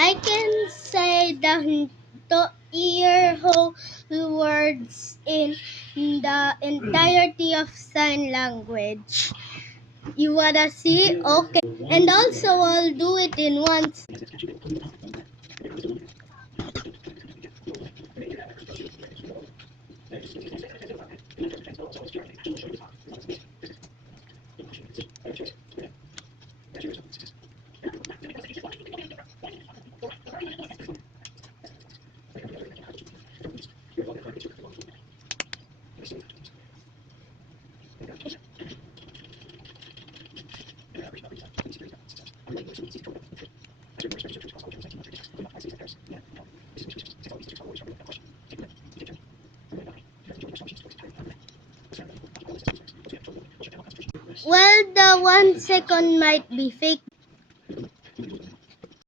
I can say the entire whole words in the entirety of sign language. You wanna see? Okay. And also I'll do it in once. Well, the 1 second might be fake